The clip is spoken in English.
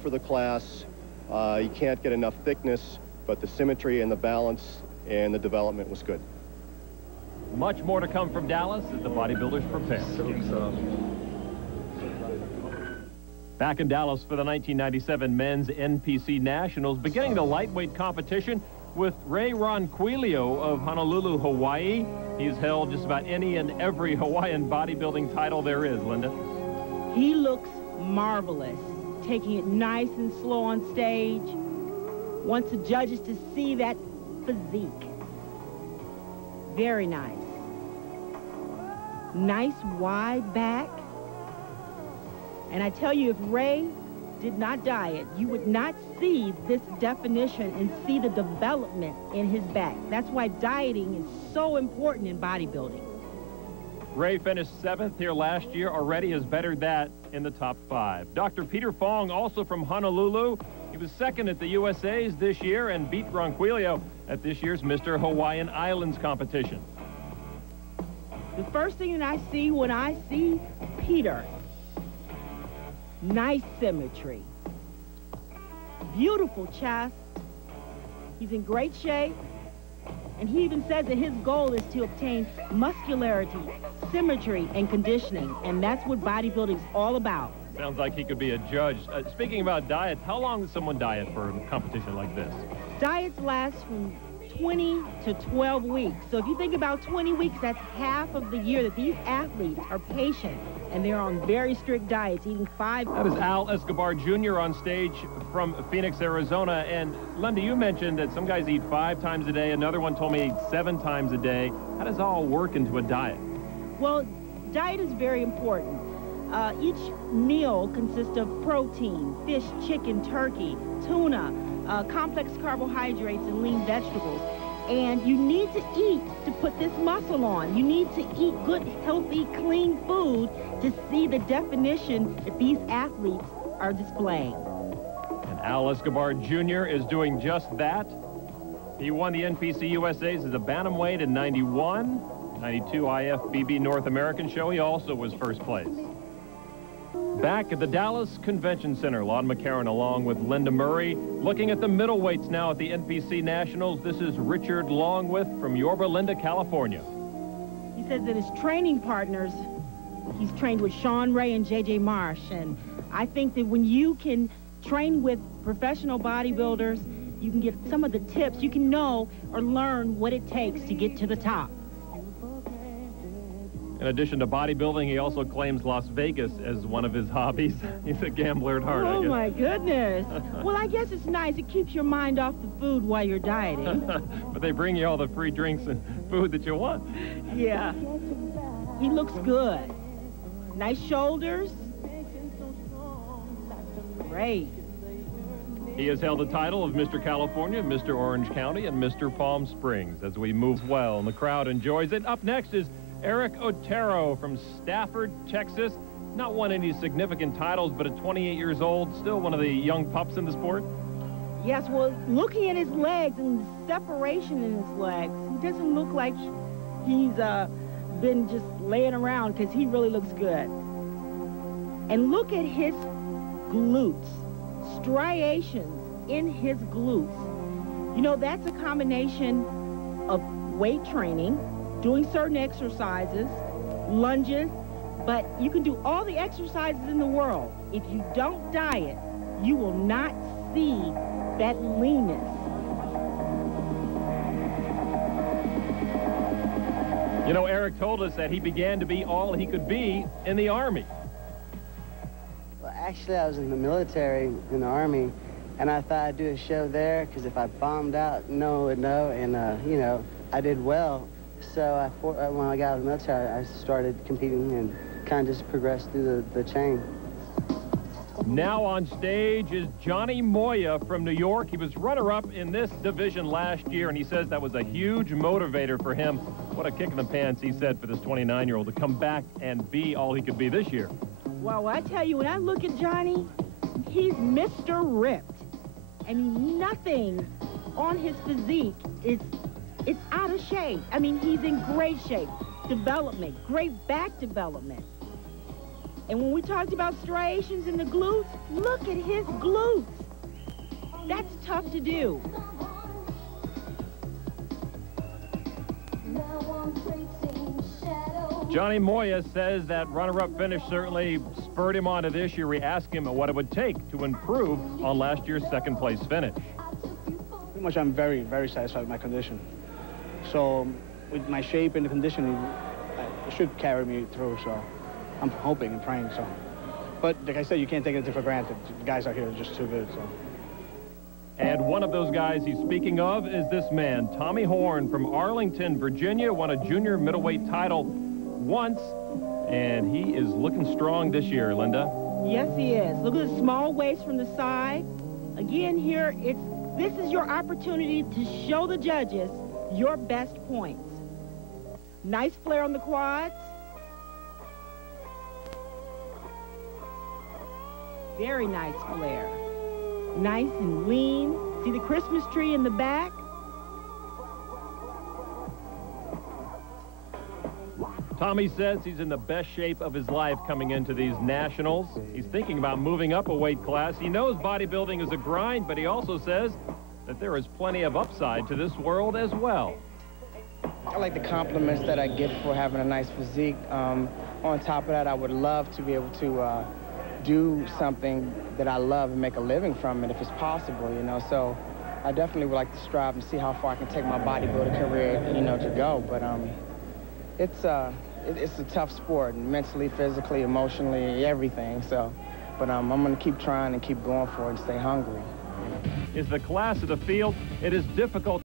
For the class, you can't get enough thickness, but the symmetry and the balance and the development was good. Much more to come from Dallas as the bodybuilders prepare. Back in Dallas for the 1997 men's NPC Nationals, beginning the lightweight competition with Ray Ronquillo of Honolulu, Hawaii. He's held just about any and every Hawaiian bodybuilding title there is, Linda. He looks marvelous, taking it nice and slow on stage. Wants the judges to see that physique. Very nice. Nice wide back. And I tell you, if Ray did not diet, you would not see this definition and see the development in his back. That's why dieting is so important in bodybuilding. Ray finished 7th here last year, already has bettered that in the top 5. Dr. Peter Fong, also from Honolulu. He was 2nd at the USA's this year and beat Ronquillo at this year's Mr. Hawaiian Islands competition. The first thing that I see when I see Peter, nice symmetry, beautiful chest, he's in great shape, and he even says that his goal is to obtain muscularity, symmetry, and conditioning, and that's what bodybuilding is all about. Sounds like he could be a judge. Speaking about diets, how long does someone diet for a competition like this? Diets last from 20 to 12 weeks. So if you think about 20 weeks, that's half of the year that these athletes are patient, and they're on very strict diets, eating 5. That is Al Escobar Jr. on stage from Phoenix, Arizona. And Linda, you mentioned that some guys eat 5 times a day. Another one told me he eats 7 times a day. How does it all work into a diet? Well, diet is very important. Each meal consists of protein, fish, chicken, turkey, tuna, complex carbohydrates, and lean vegetables. And you need to eat to put this muscle on. You need to eat good, healthy, clean food to see the definition that these athletes are displaying. And Al Escobar Jr. is doing just that. He won the NPC USA's as a bantamweight in 91, 92 IFBB North American show. He also was first place. Back at the Dallas Convention Center, Lon McCarron along with Linda Murray. Looking at the middleweights now at the NPC Nationals. This is Richard Longwith from Yorba Linda, California. He says that his training partners, he's trained with Sean Ray and J.J. Marsh. And I think that when you can train with professional bodybuilders, you can get some of the tips. You can know or learn what it takes to get to the top. In addition to bodybuilding, he also claims Las Vegas as one of his hobbies. He's a gambler at heart, I guess. Oh, my goodness. Well, I guess it's nice. It keeps your mind off the food while you're dieting. But they bring you all the free drinks and food that you want. Yeah. He looks good. Nice shoulders. Great. He has held the title of Mr. California, Mr. Orange County, and Mr. Palm Springs as we move well, and the crowd enjoys it. Up next is Eric Otero from Stafford, Texas. Not won any significant titles, but at 28 years old, still one of the young pups in the sport. Yes, well, looking at his legs and the separation in his legs, he doesn't look like he's been just laying around, because he really looks good. And look at his glutes, striations in his glutes. You know, that's a combination of weight training, doing certain exercises, lunges, but you can do all the exercises in the world. If you don't diet, you will not see that leanness. You know, Eric told us that he began to be all he could be in the Army. Well, actually, I was in the military, in the Army, and I thought I'd do a show there, because if I bombed out, no one would know, and, you know, I did well. So when I got out of the military, I started competing and kind of just progressed through the chain. Now on stage is Johnny Moya from New York. He was runner-up in this division last year, and he says that was a huge motivator for him. What a kick in the pants, he said, for this 29-year-old to come back and be all he could be this year. Well, I tell you, when I look at Johnny, he's Mr. Ripped. I mean, nothing on his physique is out of shape. I mean, he's in great shape. Development, great back development. And when we talked about striations in the glutes, look at his glutes. That's tough to do. Johnny Moya says that runner-up finish certainly spurred him on to this year. We asked him what it would take to improve on last year's second-place finish. Pretty much I'm very, very satisfied with my condition. So with my shape and the conditioning, it should carry me through, so I'm hoping and praying. So, but like I said, you can't take anything for granted. The guys out here are just too good. So. And one of those guys he's speaking of is this man, Tommy Horn from Arlington, Virginia, won a junior middleweight title once, and he is looking strong this year, Linda. Yes, he is. Look at the small waist from the side. Again, here, this is your opportunity to show the judges your best points. Nice flare on the quads. Very nice flare. Nice and lean. See the Christmas tree in the back? Tommy says he's in the best shape of his life coming into these nationals. He's thinking about moving up a weight class. He knows bodybuilding is a grind, but he also says that there is plenty of upside to this world as well. I like the compliments that I get for having a nice physique. On top of that, I would love to be able to do something that I love and make a living from it if it's possible, you know. So I definitely would like to strive and see how far I can take my bodybuilding career, you know, to go. But it's a tough sport, mentally, physically, emotionally, everything. So, but I'm going to keep trying and keep going for it and stay hungry. Is the class of the field. It is difficult